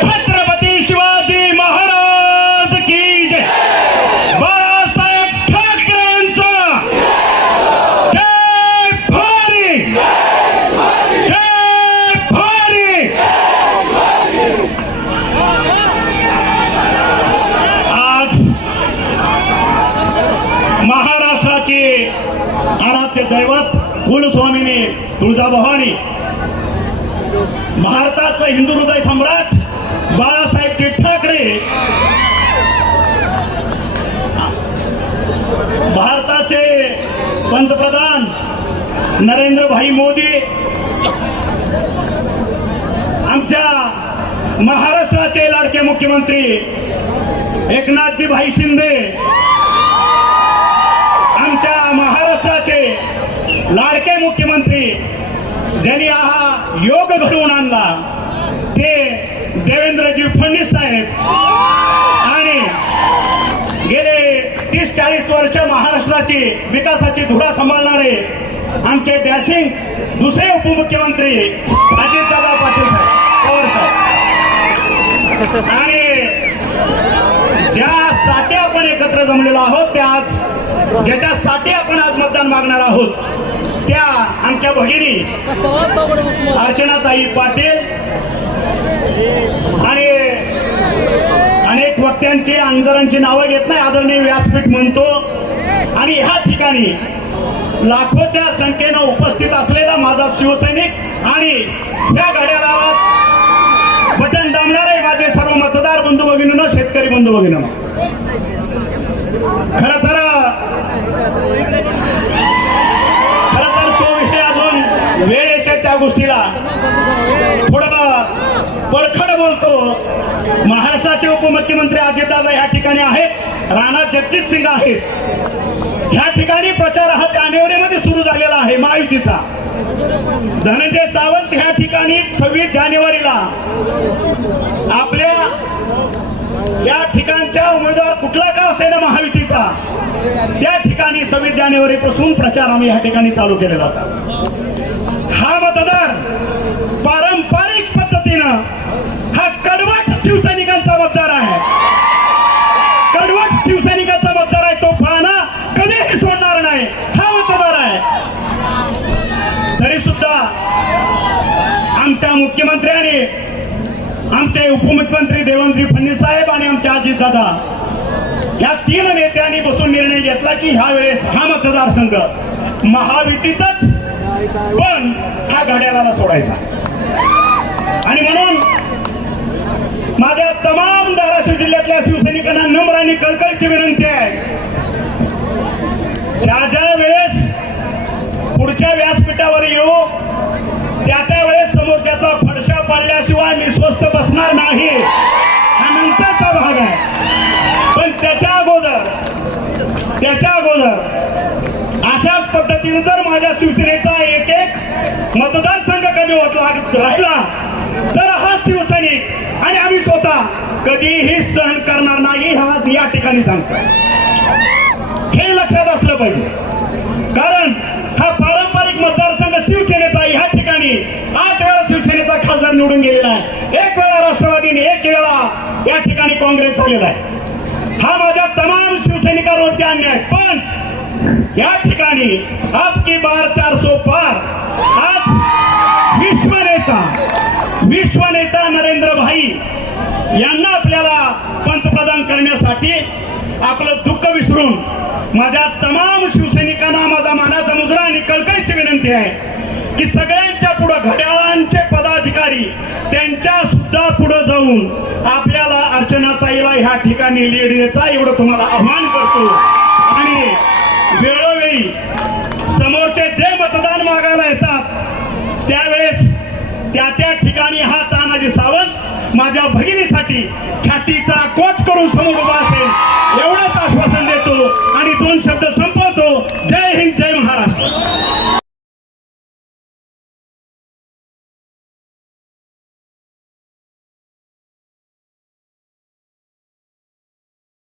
छत्रपती शिवाजी महाराज की जय. बाळासाहेब ठाकरेंचा. जय भारी जय भारी आज महाराष्ट्राचे आराध्य दैवत कुलस्वामिनी तुळजाभवानी भारताचं हिंदू हृदय सम्राट बाळासाहेब ठाकरे. भारताचे पंतप्रधान नरेंद्रभाई मोदी. आमच्या महाराष्ट्राचे लाडके मुख्यमंत्री एकनाथजी भाई शिंदे. आमच्या महाराष्ट्राचे लाडके मुख्यमंत्री ज्यांनी योग घडवून आणला. ते देवेंद्रजी फडणवीस साहेब. आणि गेले तीस चाळीस वर्ष महाराष्ट्राची विकासाची धुरा सांभाळणारे आमचे डॅशिंग दुसरे उपमुख्यमंत्री अजितदादा पाटील साहेब पवार साहेब. आणि ज्या साठी आपण एकत्र जमलेलो आहोत त्या आज ज्याच्यासाठी आपण आज मतदान मागणार आहोत त्या आमच्या भगिनी अर्चनाताई पाटील आणि अनेक वक्त्यांची आमदारांची नावं घेत नाही आदरणीय व्यासपीठ म्हणतो. आणि ह्या ठिकाणी लाखोच्या संख्येनं उपस्थित असलेला माझा शिवसैनिक आणि या गाड्याला बटन दामणारे माझे सर्व मतदार बंधू भगिनीनं शेतकरी बंधू भगिनीनं. खरं तर गोष्टीला. थोडं बळखड बोलतो. महाराष्ट्राचे उपमुख्यमंत्री अजितदादा या ठिकाणी आहेत. राणा जगजित सिंग आहेत. ह्या ठिकाणी प्रचार हा जानेवारीमध्ये सुरू झालेला आहे महायुतीचा. धनंजय सावंत ह्या ठिकाणी सव्वीस जानेवारीला. आपल्या या ठिकाणच्या उमेदवार कुठला का असेल महायुतीचा? त्या ठिकाणी सव्वीस जानेवारी पासून प्रचार आम्ही या ठिकाणी चालू केलेला होता. हा मतदार पारंपरिक पद्धतीनं हा कडवट शिवसैनिकांचा मतदार आहे. कडवट शिवसैनिकांचा मतदार आहे तो पाना कधीही सोडणार नाही. हा मतदार आहे. तरी सुद्धा आमच्या मुख्यमंत्र्यांनी आमचे उपमुख्यमंत्री देवेंद्र फडणवीस साहेब आणि आमचे अजितदादा या तीन नेत्यांनी बसून निर्णय घेतला की ह्या वेळेस हा मतदारसंघ महायुतीतच पण हा घड्याळाला सोडायचा. आणि म्हणून माझ्या तमाम धाराशिव जिल्ह्यातल्या शिवसैनिकांना नम्र आणि कळकळीची विनंती आहे. ज्या ज्या वेळेस पुढच्या व्यासपीठावर येऊ त्या त्या वेळेस समोरच्याचा फडशा पाडल्याशिवाय मी स्वस्त बसणार नाही. हा नंतरचा भाग आहे. पण त्याच्या अगोदर त्याच्या अगोदर अशाच पद्धतीने जर माझ्या शिवसेनेचा मतदारसंघ कमी होत लाग- राहिला तर हा शिवसैनिक आणि आम्ही स्वतः कधीही सहन करणार नाही हा या ठिकाणी सांगतो हे लक्षात असलं पाहिजे. कारण हा पारंपरिक मतदारसंघ शिवसेनेचा ह्या ठिकाणी आठ वेळा शिवसेनेचा खासदार निवडून गेलेला आहे. एक वेळा राष्ट्रवादीने एक वेळा या ठिकाणी काँग्रेस झालेला आहे. हा माझ्या तमाम शिवसैनिकांवरती अन्याय पण या ठिकाणी आपकी बार चार सो पार विश्वनेता विश्वनेता नरेंद्र भाई यांना आपल्याला पंतप्रधान करण्यासाठी आपलं दुःख विसरून माझ्या तमाम शिवसैनिकांना माझा मानाचा मुजरा आणि कळकळीची विनंती आहे की सगळ्यांच्या पुढे घड्याळांचे पदाधिकारी त्यांच्या सुद्धा पुढे जाऊन आपल्याला अर्चनाताईला ह्या ठिकाणी लिहिण्याचा एवढं तुम्हाला आव्हान करतो. आणि वेळोवेळी समोरचे जे मतदान मागायला येतात त्यावेळेस त्या त्या ठिकाणी हा तानाजी सावंत माझ्या भगिनीसाठी छातीचा कोट करून समोर उभा